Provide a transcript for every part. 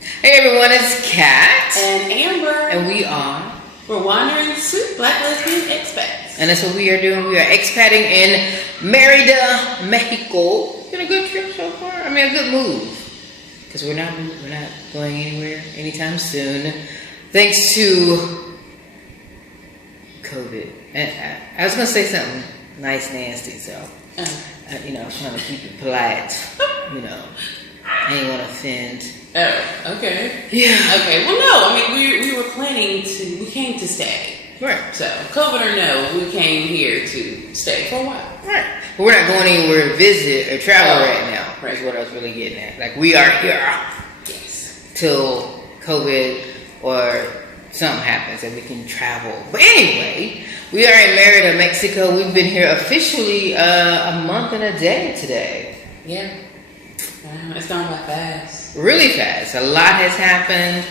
Hey everyone, it's Kat and Amber, and we're wandering soup Black Lesbian Expats, and that's what we are doing. We are expatting in Merida, Mexico. It's been a good trip so far. I mean, a good move because we're not going anywhere anytime soon, thanks to COVID. And I was gonna say something nice, nasty, so I was trying to keep it polite. I ain't want to offend. Oh, okay. Yeah. Okay. Well, no. I mean, we were planning to. We came to stay. Right. So, COVID or no, we came here to stay for a while. Right. But we're not going anywhere to visit or travel right now. Right. Is what I was really getting at. Like, we are here. Yes. Till COVID or something happens and we can travel. But anyway, we are in Merida, Mexico. We've been here officially a month and a day today. Yeah. It's gone by fast. Really fast. A lot has happened.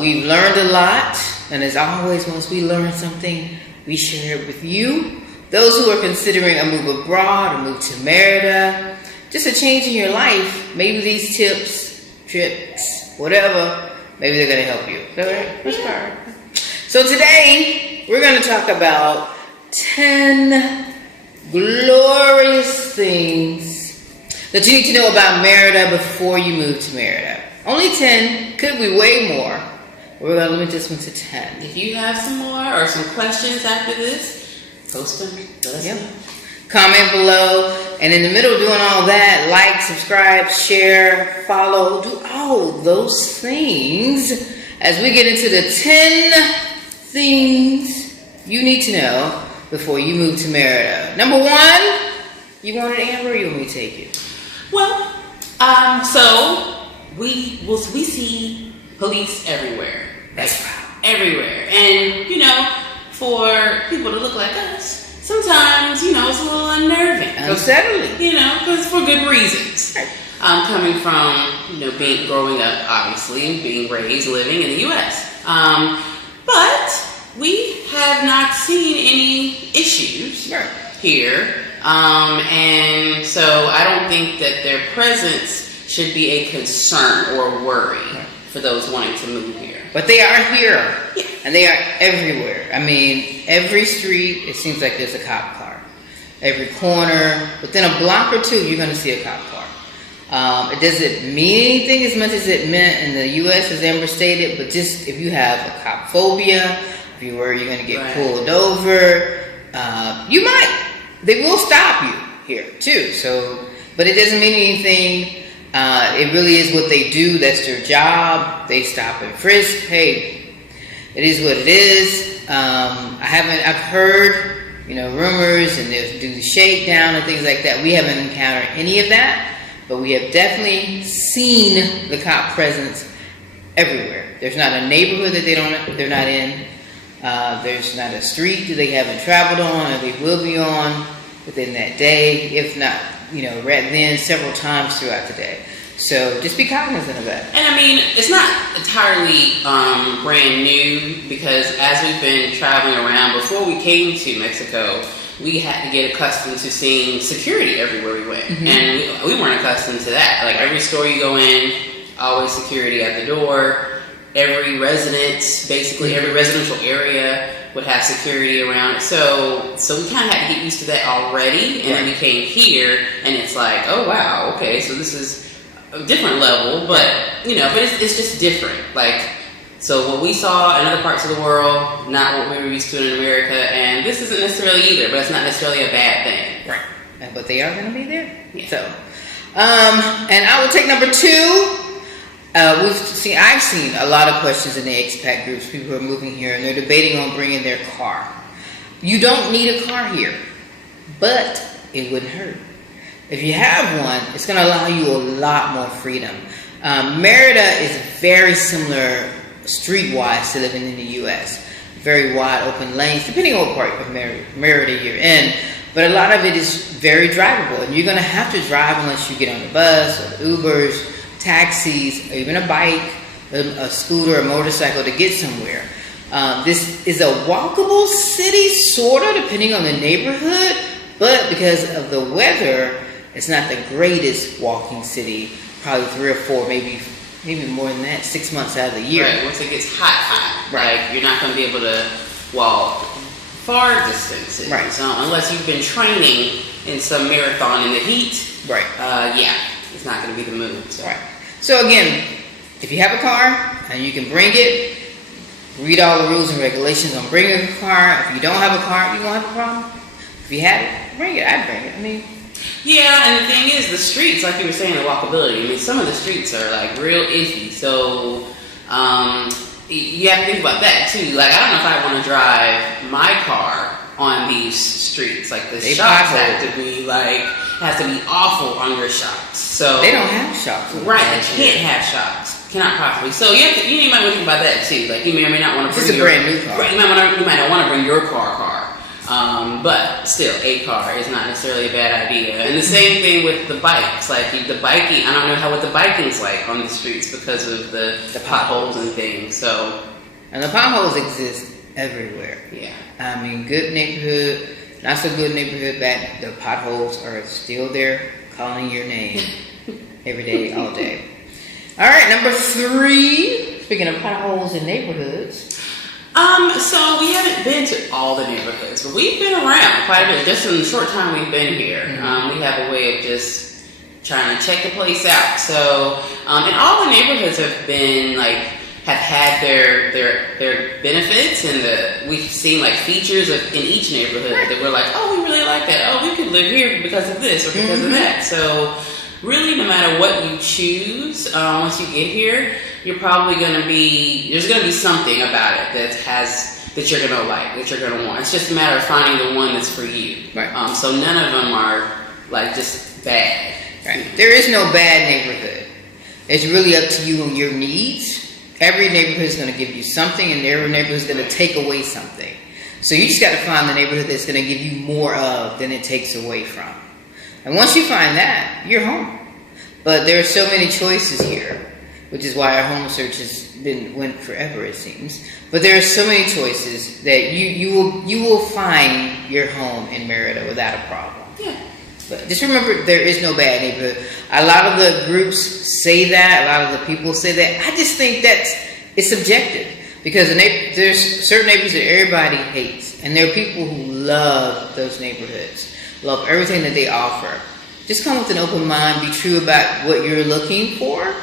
We've learned a lot. And as always, once we learn something, we share it with you. Those who are considering a move abroad, a move to Merida, just a change in your life, maybe these tips, tricks, whatever, maybe they're going to help you. All right? Let's start. So today, we're going to talk about 10 glorious things that you need to know about Merida before you move to Merida. Only 10, could be way more. We're going to limit this one to 10. If you have some more or some questions after this, post them. Let us know. Comment below. And in the middle of doing all that, like, subscribe, share, follow, do all those things as we get into the 10 things you need to know before you move to Merida. Number 1, you want it, Amber, or you want me to take it? Well, so we see police everywhere. That's right. Everywhere. And, for people to look like us, sometimes, it's a little unnerving. Unsettling. Because for good reasons. Right. Coming from, growing up, obviously, being raised, living in the U.S. But we have not seen any issues here. And so I don't think that their presence should be a concern or worry for those wanting to move here. But they are here. Yeah. And they are everywhere. I mean, every street, it seems like there's a cop car. Every corner, within a block or two, you're going to see a cop car. It doesn't mean anything as much as it meant in the U.S., as Amber stated, but just if you have a cop phobia, if you worry you're going to get pulled over, you might. They will stop you here, too. So, but it doesn't mean anything. It really is what they do. That's their job. They stop and frisk. Hey, it is what it is. I've heard, rumors and they'll do the shakedown and things like that. We haven't encountered any of that, but we have definitely seen the cop presence everywhere. There's not a neighborhood that they're not in. There's not a street that they haven't traveled on or they will be on within that day, if not, right then several times throughout the day. So just be cognizant of that. And I mean, it's not entirely brand new because as we've been traveling around, before we came to Mexico, we had to get accustomed to seeing security everywhere we went. Mm-hmm. And we weren't accustomed to that. Like every store you go in, always security at the door. Every residence, basically every residential area would have security around it. So we kind of had to get used to that already. And then we came here and it's like, oh wow, okay, so this is a different level, but it's just different. Like, so what we saw in other parts of the world, not what we were used to in America, and this isn't necessarily either, but it's not necessarily a bad thing. Right. But they are going to be there. Yeah. So, and I will take number 2. I've seen a lot of questions in the expat groups. People are moving here and they're debating on bringing their car. You don't need a car here, but it wouldn't hurt. If you have one, it's going to allow you a lot more freedom. Merida is very similar streetwise to living in the U.S. Very wide open lanes, depending on what part of Merida you're in. But a lot of it is very drivable, and you're going to have to drive unless you get on the bus or the Ubers, taxis, or even a bike, a scooter, a motorcycle to get somewhere. This is a walkable city, sort of, depending on the neighborhood, but because of the weather, it's not the greatest walking city. Probably 3 or 4, maybe maybe more than that, 6 months out of the year. Right, once it gets hot. Right. Like, you're not going to be able to walk far distances. Right. So, unless you've been training in some marathon in the heat. Right. Yeah, it's not going to be the move. So. Right. So again, if you have a car and you can bring it, read all the rules and regulations on bringing a car. If you don't have a car, you won't have a problem. If you have it, bring it. I'd bring it. I mean. Yeah, and the thing is, the streets, like you were saying, the walkability. I mean, some of the streets are like real iffy. So you have to think about that too. Like, I don't know if I want to drive my car on these streets. Like, the shocks have to be awful on your shocks. So they don't have shocks. Right, they can't have shocks. Cannot possibly. So you might want to think about that too. Like, you may or may not want to bring this is a brand new car. Right, you might not want to bring your car. But still, a car is not necessarily a bad idea. And the same thing with the bikes. Like, the biking, I don't know what the biking's like on the streets because of the potholes and things. So, and the potholes exist everywhere. Yeah. I mean, good neighborhood, not so good neighborhood, bad. The potholes are still there, calling your name every day, all day. All right, number 3. Speaking of potholes in neighborhoods. So we haven't been to all the neighborhoods, but we've been around quite a bit. Just in the short time we've been here, we have a way of just trying to check the place out. So, and all the neighborhoods have had their benefits, and we've seen like features in each neighborhood that we're like, oh, we really like that. Oh, we could live here because of this or because of that. So, really, no matter what you choose, once you get here, you're probably going to be, there's going to be something about it that you're going to like, that you're going to want. It's just a matter of finding the one that's for you. Right. So none of them are like just bad. Right. There is no bad neighborhood. It's really up to you and your needs. Every neighborhood is going to give you something, and every neighborhood is going to take away something. So you just got to find the neighborhood that's going to give you more of than it takes away from. And once you find that, you're home. But there are so many choices here, which is why our home search went forever, it seems. But there are so many choices that you will find your home in Merida without a problem. Yeah. But just remember, there is no bad neighborhood. A lot of the groups say that. A lot of the people say that. I just think it's subjective, because there's certain neighborhoods that everybody hates, and there are people who love those neighborhoods, love everything that they offer. Just come with an open mind, be true about what you're looking for,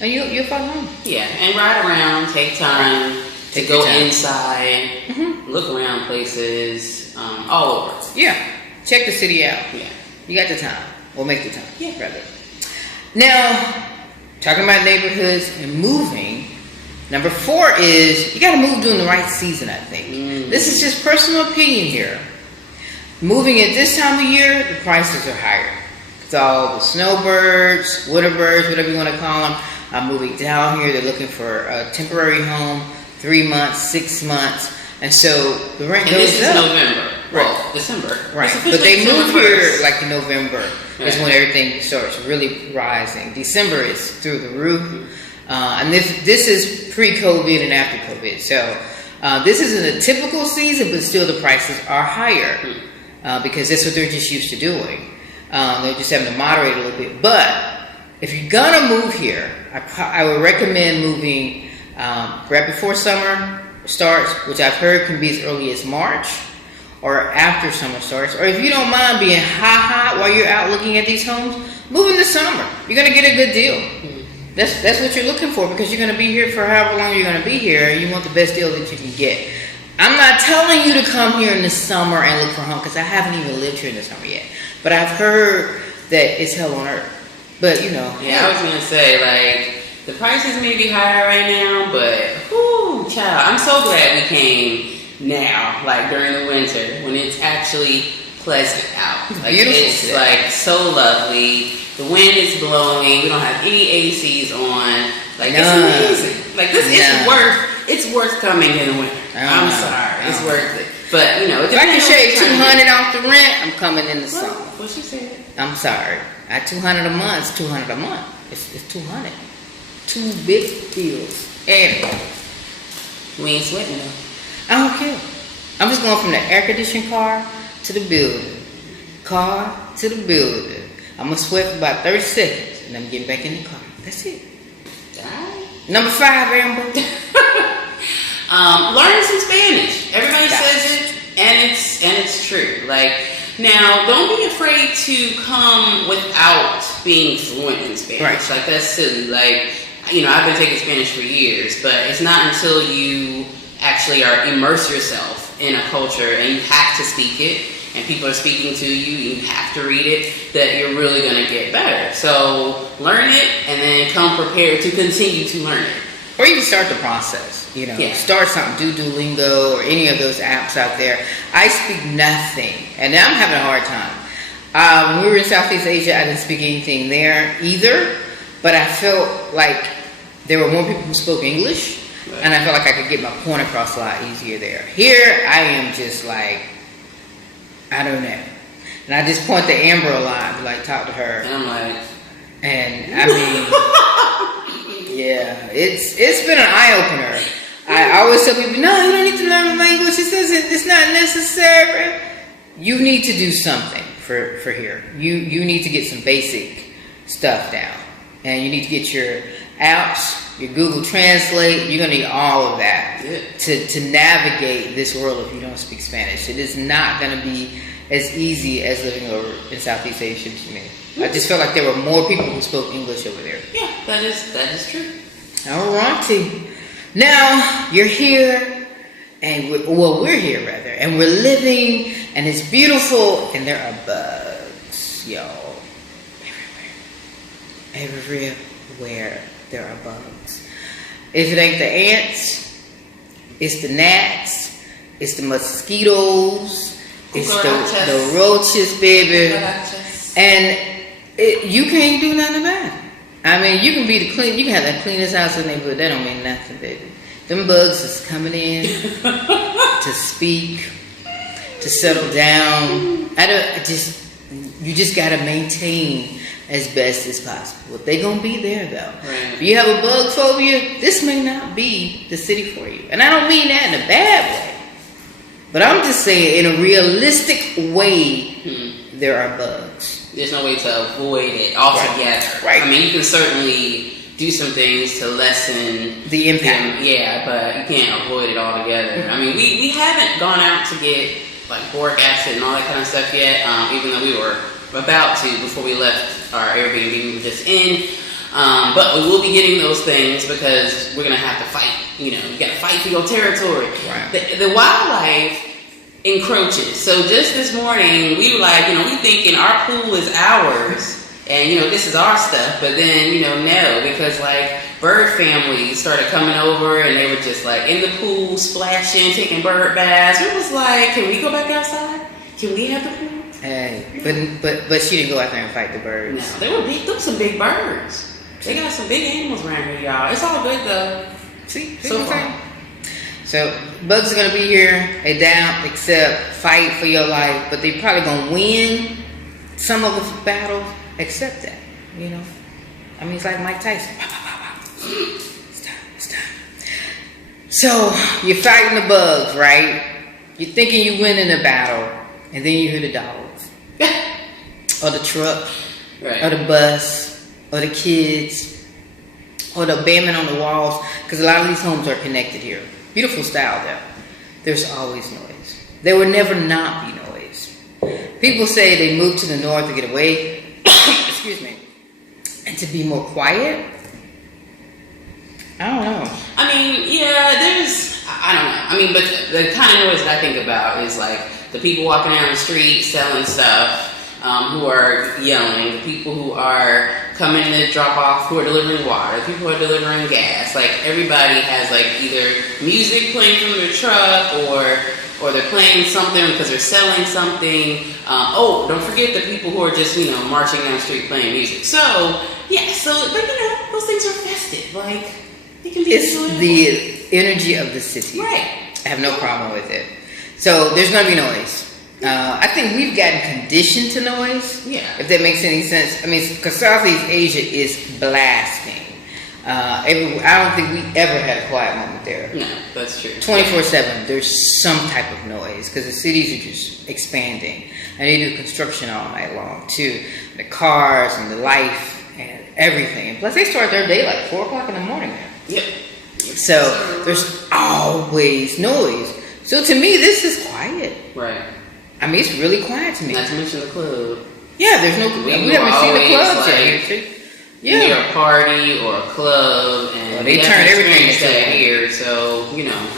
and you'll find home. Yeah, and ride around, take time to go inside, look around places, all over. Yeah, check the city out. Yeah. You got the time. We'll make the time. Yeah. Rather. Now, talking about neighborhoods and moving, number 4 is you got to move during the right season, I think. This is just personal opinion here. Moving at this time of year, the prices are higher. It's all the snowbirds, winter birds, whatever you want to call them, are moving down here. They're looking for a temporary home, 3 months, 6 months. And so the rent goes up. This is November. Right. Well, December. Right. But they move here like in November is when everything starts really rising. December is through the roof. And this is pre-COVID and after COVID. So this isn't a typical season, but still the prices are higher because that's what they're just used to doing. They're just having to moderate a little bit. But if you're going to move here, I would recommend moving right before summer starts, which I've heard can be as early as March, or after summer starts. Or if you don't mind being hot while you're out looking at these homes, move in the summer. You're going to get a good deal. That's what you're looking for, because you're going to be here for however long you're going to be here, and you want the best deal that you can get. I'm not telling you to come here in the summer and look for a home, because I haven't even lived here in the summer yet. But I've heard that it's hell on earth. But, you know. Yeah, I was going to say, like, the prices may be higher right now, but, whoo, child, I'm so glad we came now, like, during the winter, when it's actually pleasant out. Like, beautiful. It's, like, so lovely. The wind is blowing. We don't have any ACs on. Like, it's amazing. Like, it's worth coming in the winter. I'm sorry. It's worth it. But, you know, if I can shave $200 off the rent, I'm coming in the summer. What you said? I'm sorry. At $200 a month, it's $200 a month. It's $200. 2 big bills. Anyway. We ain't sweating though. I don't care. I'm just going from the air conditioning car to the building. Car to the building. I'm going to sweat for about 30 seconds, and I'm getting back in the car. That's it. All Number 5, Amber. Learn some Spanish. Everybody Gotcha. says it, and it's true. Like, now, don't be afraid to come without being fluent in Spanish. Right. Like, that's silly. Like, you know, I've been taking Spanish for years, but it's not until you actually immerse yourself in a culture and you have to speak it, and people are speaking to you, you have to read it, that you're really going to get better. So learn it and then come prepared to continue to learn it. Or you can start the process, you know. Yeah. Start something, do Duolingo or any of those apps out there. I speak nothing, and I'm having a hard time. When we were in Southeast Asia, I didn't speak anything there either, but I felt like there were more people who spoke English, right. and I felt like I could get my point across a lot easier there. Here, I am just like, I don't know. And I just point to Amber a lot, and like talk to her. And I'm like, and I mean, yeah, it's been an eye opener. I always tell people, no, you don't need to learn language. It's not necessary. You need to do something for here. You need to get some basic stuff down, and you need to get your apps, your Google Translate. You're gonna need all of that to navigate this world if you don't speak Spanish. It is not gonna be as easy as living over in Southeast Asia to me. I just felt like there were more people who spoke English over there. yeah, that is true. All righty. Now you're here, and we're here rather, and we're living, and it's beautiful, and there are bugs, y'all, everywhere there are bugs. If it ain't the ants, it's the gnats, it's the mosquitoes, it's the roaches, baby, and you can't do nothing about it. I mean, you can have the cleanest house in the neighborhood. That don't mean nothing, baby. Them bugs is coming in to speak, to settle down. You just gotta maintain as best as possible. But they gonna be there though. Right. If you have a bug phobia, this may not be the city for you. And I don't mean that in a bad way. But I'm just saying, in a realistic way, there are bugs. There's no way to avoid it altogether. Right. I mean, you can certainly do some things to lessen The impact. Yeah, but you can't avoid it altogether. I mean, we haven't gone out to get like boric acid and all that kind of stuff yet, even though we were about to before we left our Airbnb we were just in. But we will be getting those things because we're gonna have to fight. You know, you gotta fight for your territory. Right. The wildlife encroaches. So just this morning, we were like, we thinking our pool is ours, and this is our stuff. But then, no, because like bird families started coming over, and they were just like in the pool, splashing, taking bird baths. It was like, can we go back outside? Can we have the pool? Hey, but she didn't go out there and fight the birds. No, they were big. Those some big birds. They got some big animals around here, y'all. It's all good though. See so far. So bugs are gonna be here. They down, except fight for your life, but they probably gonna win some of the battle. Accept that, I mean, it's like Mike Tyson. It's time. So you're fighting the bugs, right? You're thinking you win in the battle, and then you hear the dogs, or the truck, right. or the bus, or the kids, or the banging on the walls, because a lot of these homes are connected here. Beautiful style though. There's always noise. There will never not be noise. People say they moved to the north to get away, excuse me, and to be more quiet. I don't know. I mean, yeah, I don't know. I mean, but the kind of noise that I think about is like the people walking down the street selling stuff, who are yelling, the people who are coming to drop off, who are delivering water, the people who are delivering gas. Like everybody has like either music playing from their truck or they're playing something because they're selling something. Don't forget the people who are just, marching down the street playing music. So, yeah, but those things are festive. Like, it can be It's the energy of the city. Right. I have no problem with it. So there's going to be noise. I think we've gotten conditioned to noise. Yeah. If that makes any sense. I mean, because Southeast Asia is blasting. I don't think we ever had a quiet moment there. No, that's true. 24/7, there's some type of noise because the cities are just expanding, and they do construction all night long too. The cars and the life, and everything. And plus, they start their day like 4 o'clock in the morning now. Yep. So there's always noise. So to me, this is quiet. Right. I mean, it's really quiet to me. Not to mention the club. Yeah, there's no. We haven't seen the clubs yet. Yeah. Near a party or a club, and they turn everything into here. So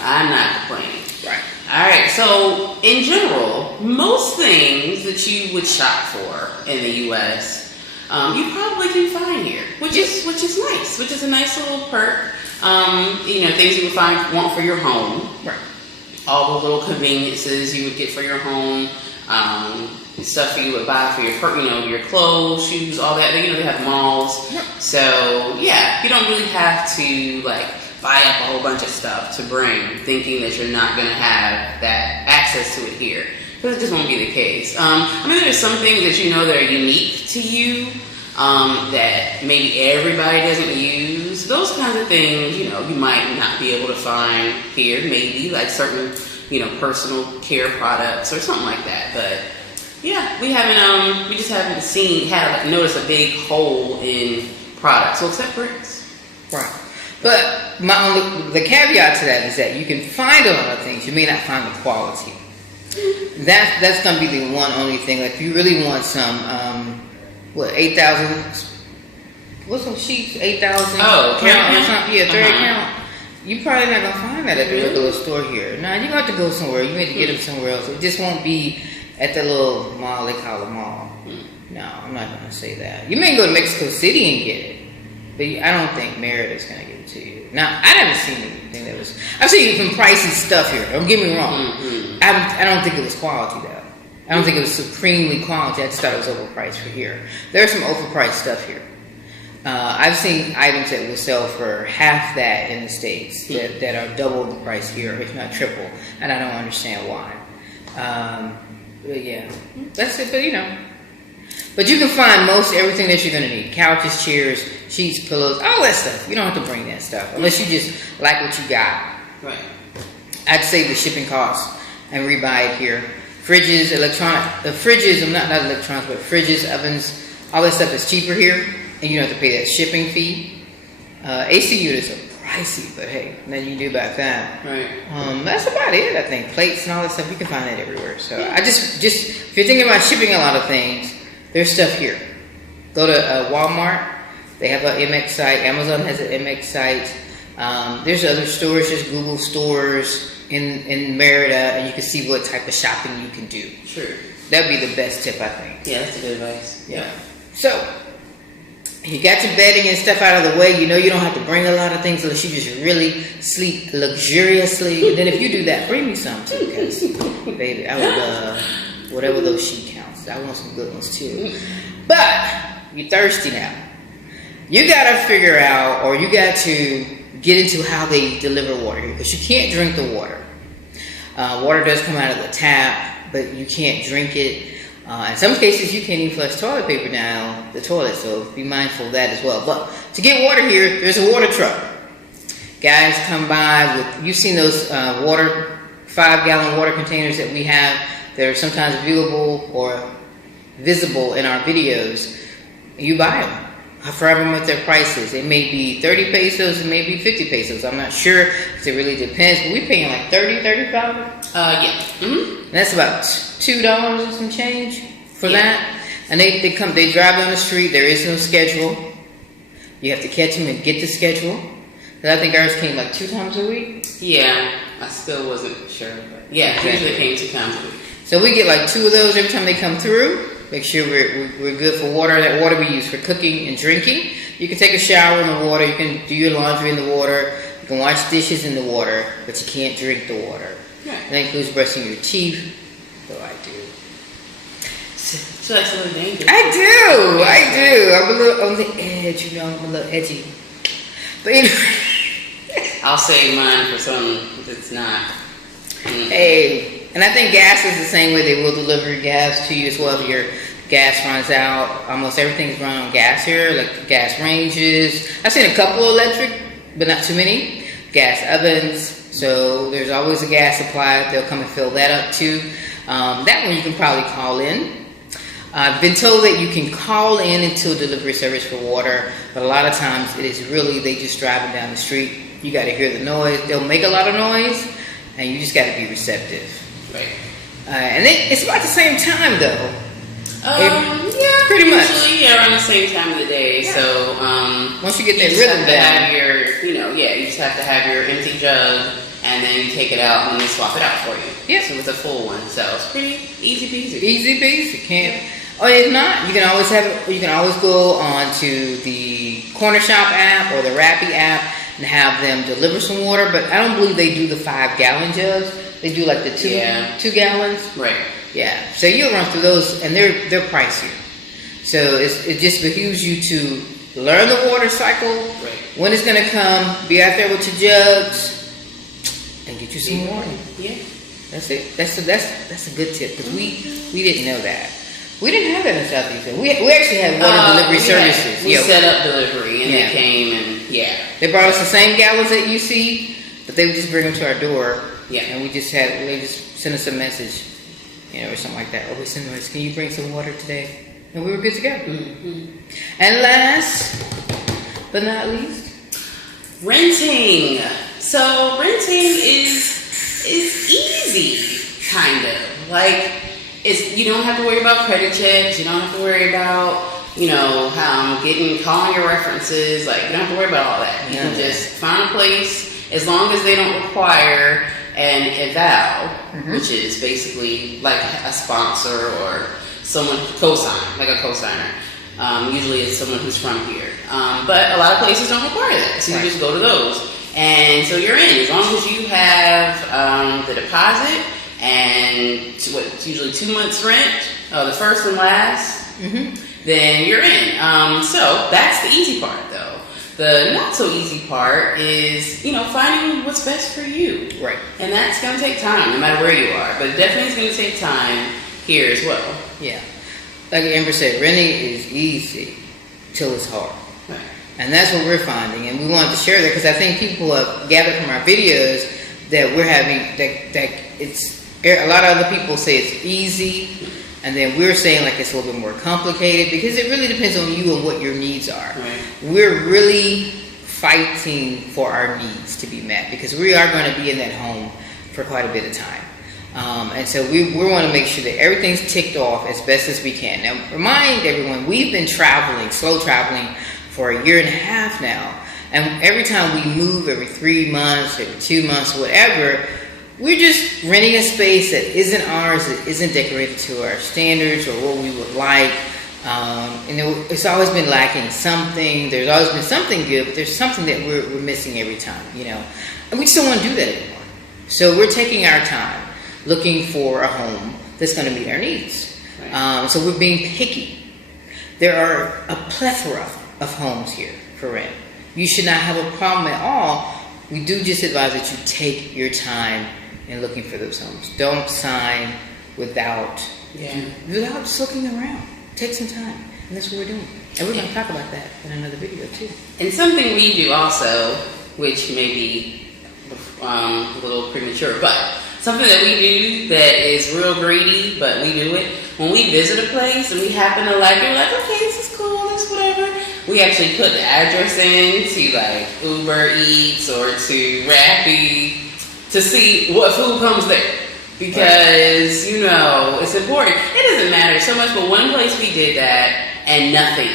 I'm not complaining. Right. All right. So in general, most things that you would shop for in the U.S., you probably can find here, which is nice. Which is a nice little perk. Things you would want for your home. Right. All the little conveniences you would get for your home. Stuff you would buy for your clothes, shoes, all that. They have malls. Yep. So you don't really have to buy up a whole bunch of stuff to bring, thinking that you're not going to have that access to it here, because it just won't be the case. There's some things that that are unique to you that maybe everybody doesn't use. Those kinds of things, you might not be able to find here. Maybe like certain, personal care products or something like that, but. Yeah, we just haven't noticed a big hole in products, well, except bricks. Right. But the caveat to that is that you can find a lot of things. You may not find the quality. That's going to be the one only thing. Like, if you really want some, 8,000, what's some sheets, 8,000 count or something? Yeah, 30 count. You're probably not going to find that at the regular store here. No, you're going to have to go somewhere. You need to get them somewhere else. It just won't be at the little mall they call a mall. No, I'm not going to say that. You may go to Mexico City and get it, but I don't think Merida's going to give it to you. Now, I haven't seen anything that was... I've seen some pricey stuff here. Don't get me wrong. Mm-hmm. I don't think it was quality, though. I don't think it was supremely quality. I just thought it was overpriced for here. There's some overpriced stuff here. I've seen items that will sell for half that in the States that are double the price here, if not triple, and I don't understand why. But yeah, that's it. But you can find most everything that you're gonna need: couches, chairs, sheets, pillows, all that stuff. You don't have to bring that stuff unless you just like what you got. Right. I'd save the shipping costs and rebuy it here. Fridges, fridges. Not electronics, but fridges, ovens, all that stuff is cheaper here, and you don't have to pay that shipping fee. AC units are pricey, but hey, nothing you can do about that. Right. That's about it, I think. Plates and all that stuff, you can find that everywhere. So I just if you're thinking about shipping a lot of things, there's stuff here. Go to Walmart. They have an MX site. Amazon has an MX site. There's other stores, just Google stores in Merida, and you can see what type of shopping you can do. Sure. That'd be the best tip, I think. Yeah, that's a good advice. Yeah. So, you got your bedding and stuff out of the way. You don't have to bring a lot of things unless you just really sleep luxuriously. And then if you do that, bring me some too, because, baby, I would love whatever those sheet counts. I want some good ones too. But, you're thirsty now. You got to figure out, or you got to get into how they deliver water here, because you can't drink the water. Water does come out of the tap, but you can't drink it. In some cases, you can't even flush toilet paper down the toilet, so be mindful of that as well. But to get water here, there's a water truck. Guys come by with, you've seen those 5-gallon water containers that we have that are sometimes viewable or visible in our videos. You buy them. Forever with their prices. It may be 30 pesos, it may be 50 pesos. I'm not sure, because it really depends. But we're paying like 30, 35? Yeah. Mm-hmm. And that's about $2 and some change for that. And they drive down the street. There is no schedule. You have to catch them and get the schedule. Because I think ours came like 2 times a week. Yeah, I still wasn't sure. But yeah, exactly. Usually came 2 times a week. So we get like 2 of those every time they come through. Make sure we're good for water. That water we use for cooking and drinking. You can take a shower in the water. You can do your laundry in the water. You can wash dishes in the water, but you can't drink the water. Right. And that includes brushing your teeth, though I do. So that's a little dangerous. I do. I'm a little on the edge, I'm a little edgy. But I'll save mine for something that's not. Hey. And I think gas is the same way. They will deliver gas to you as well if your gas runs out. Almost everything's run on gas here, like gas ranges. I've seen a couple electric, but not too many. Gas ovens. So there's always a gas supply. They'll come and fill that up too. That one you can probably call in. I've been told that you can call in into a delivery service for water, but a lot of times it is really they just driving down the street. You got to hear the noise. They'll make a lot of noise, and you just got to be receptive. Right. And it's about the same time though. Yeah, pretty much. Usually, yeah, around the same time of the day. Yeah. So once you get that you just rhythm have to down, have your, you just have to have your empty jug, and then you take it out and they swap it out for you. Yeah. So it's a full one. So it's pretty easy peasy. easy peasy. Can't. Or if not, you can always You can always go onto the Corner Shop app or the Rappi app and have them deliver some water. But I don't believe they do the 5-gallon jugs. They do like the 2 gallons. Right. Yeah. So you'll run through those, and they're pricier. So it just behooves you to learn the water cycle, right, when it's gonna come, be out there with your jugs, and get you some water. Yeah. That's it. That's a good tip because we didn't know that. We didn't have that in Southeast. We actually had water delivery services. We set up delivery and they came and they brought us the same gallons that you see, but they would just bring them to our door. Yeah. And they just sent us a message, or something like that. Oh, we sent us, can you bring some water today? And we were good to go. Mm-hmm. And last but not least, renting. So renting is easy, kind of. Like, you don't have to worry about credit checks. You don't have to worry about, calling your references. Like, you don't have to worry about all that. You can just find a place, as long as they don't require an eval, which is basically like a sponsor or someone like a co-signer. Usually it's someone who's from here. But a lot of places don't require that. So you just go to those. And so you're in. As long as you have the deposit and it's usually 2 months rent, the first and last, then you're in. So that's the easy part though. The not so easy part is, finding what's best for you. Right. And that's going to take time no matter where you are. But it definitely is going to take time here as well. Yeah. Like Amber said, renting is easy till it's hard. Right. And that's what we're finding. And we wanted to share that because I think people have gathered from our videos that we're having, that it's, a lot of other people say it's easy. And then we're saying like it's a little bit more complicated because it really depends on you and what your needs are. Right. We're really fighting for our needs to be met because we are going to be in that home for quite a bit of time. And so we want to make sure that everything's ticked off as best as we can. Now, remind everyone, we've been slow traveling for 1.5 years now. And every time we move, every 3 months, every 2 months, whatever, we're just renting a space that isn't ours, that isn't decorated to our standards or what we would like. It's always been lacking something. There's always been something good, but there's something that we're missing every time, And we just don't want to do that anymore. So we're taking our time looking for a home that's going to meet our needs. Right. So we're being picky. There are a plethora of homes here for rent. You should not have a problem at all. We do just advise that you take your time in looking for those homes. Don't sign without just looking around. Take some time. And that's what we're doing. And we're going to talk about that in another video too. And something we do also, which may be a little premature, but something that we do that is real greedy, but we do it. When we visit a place and we happen to we're like, okay, this is cool, this whatever. We actually put the address in to like Uber Eats or to Rappi to see what food comes there. Because, it's important. It doesn't matter so much, but one place we did that and nothing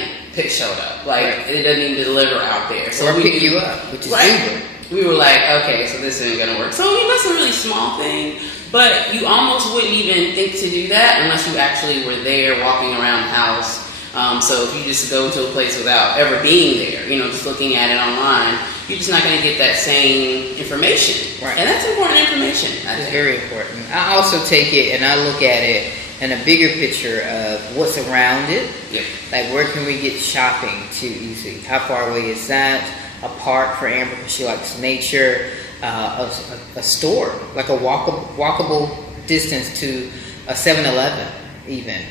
showed up. Like, it doesn't even deliver out there. So or pick you up, which is Uber. We were like, okay, so this isn't going to work. So, that's a really small thing, but you almost wouldn't even think to do that unless you actually were there walking around the house. So if you just go to a place without ever being there, just looking at it online, you're just not going to get that same information. Right. And that's important information. It's very important. I also take it and I look at it in a bigger picture of what's around it. Yep. Like where can we get shopping to easily? How far away is that? A park for Amber because she likes nature. A store, like a walkable distance to a 7-Eleven even.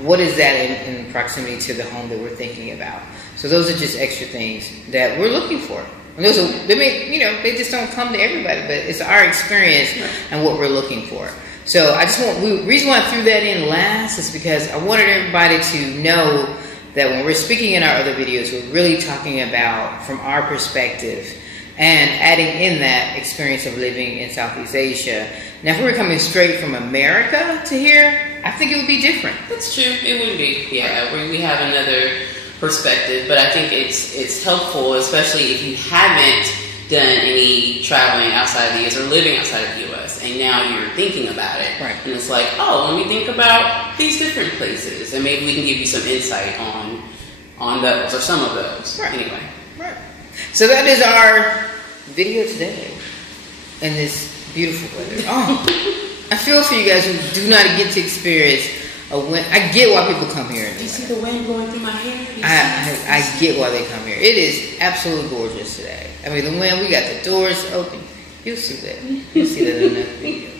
What is that in proximity to the home that we're thinking about? So those are just extra things that we're looking for. And they just don't come to everybody, but it's our experience and what we're looking for. So I just reason why I threw that in last is because I wanted everybody to know that when we're speaking in our other videos, we're really talking about from our perspective and adding in that experience of living in Southeast Asia. Now, if we were coming straight from America to here, I think it would be different. That's true. It would be. Yeah, we have another perspective, but I think it's helpful, especially if you haven't done any traveling outside the U.S. or living outside of the U.S. and now you're thinking about it. Right. And it's like, oh, let me think about these different places, and maybe we can give you some insight on those or some of those. Right. Anyway. Right. So that is our video today in this beautiful weather. Oh, I feel for you guys who do not get to experience a wind. I get why people come here. You see the wind going through my hair? I get why they come here. It is absolutely gorgeous today. I mean, the wind, we got the doors open. You'll see that. You'll see that in another video.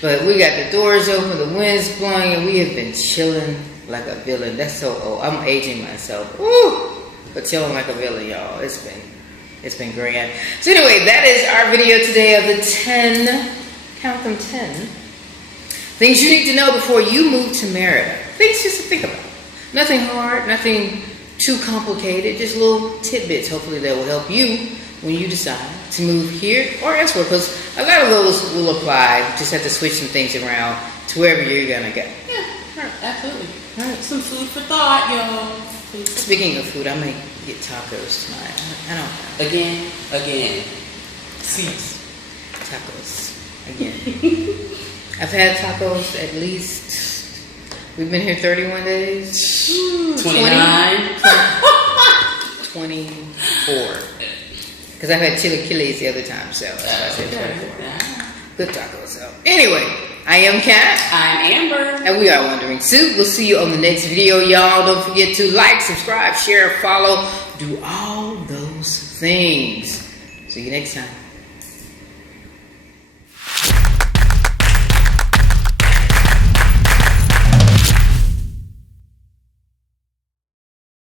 But we got the doors open, the wind's blowing, and we have been chilling like a villain. That's so old. I'm aging myself. Woo! But chilling like a villain, y'all. It's been grand. So anyway, that is our video today of the 10, count them 10, things you need to know before you move to Merida. Things just to think about. Nothing hard, nothing too complicated, just little tidbits hopefully that will help you when you decide to move here or elsewhere, because a lot of those will apply. Just have to switch some things around to wherever you're gonna go. Yeah, absolutely. All right. Some food for thought, y'all. Speaking of food, I may get tacos tonight. I don't know. Again. Seeds. Tacos. Again. I've had tacos at least, we've been here 31 days. 29. 24. Because I've had chilaquiles the other time, so that's why I said 24. Good tacos, so. Anyway, I am Kat. I'm Amber. And we are Wondering Soup. We'll see you on the next video, y'all. Don't forget to like, subscribe, share, follow. Do all those things. See you next time.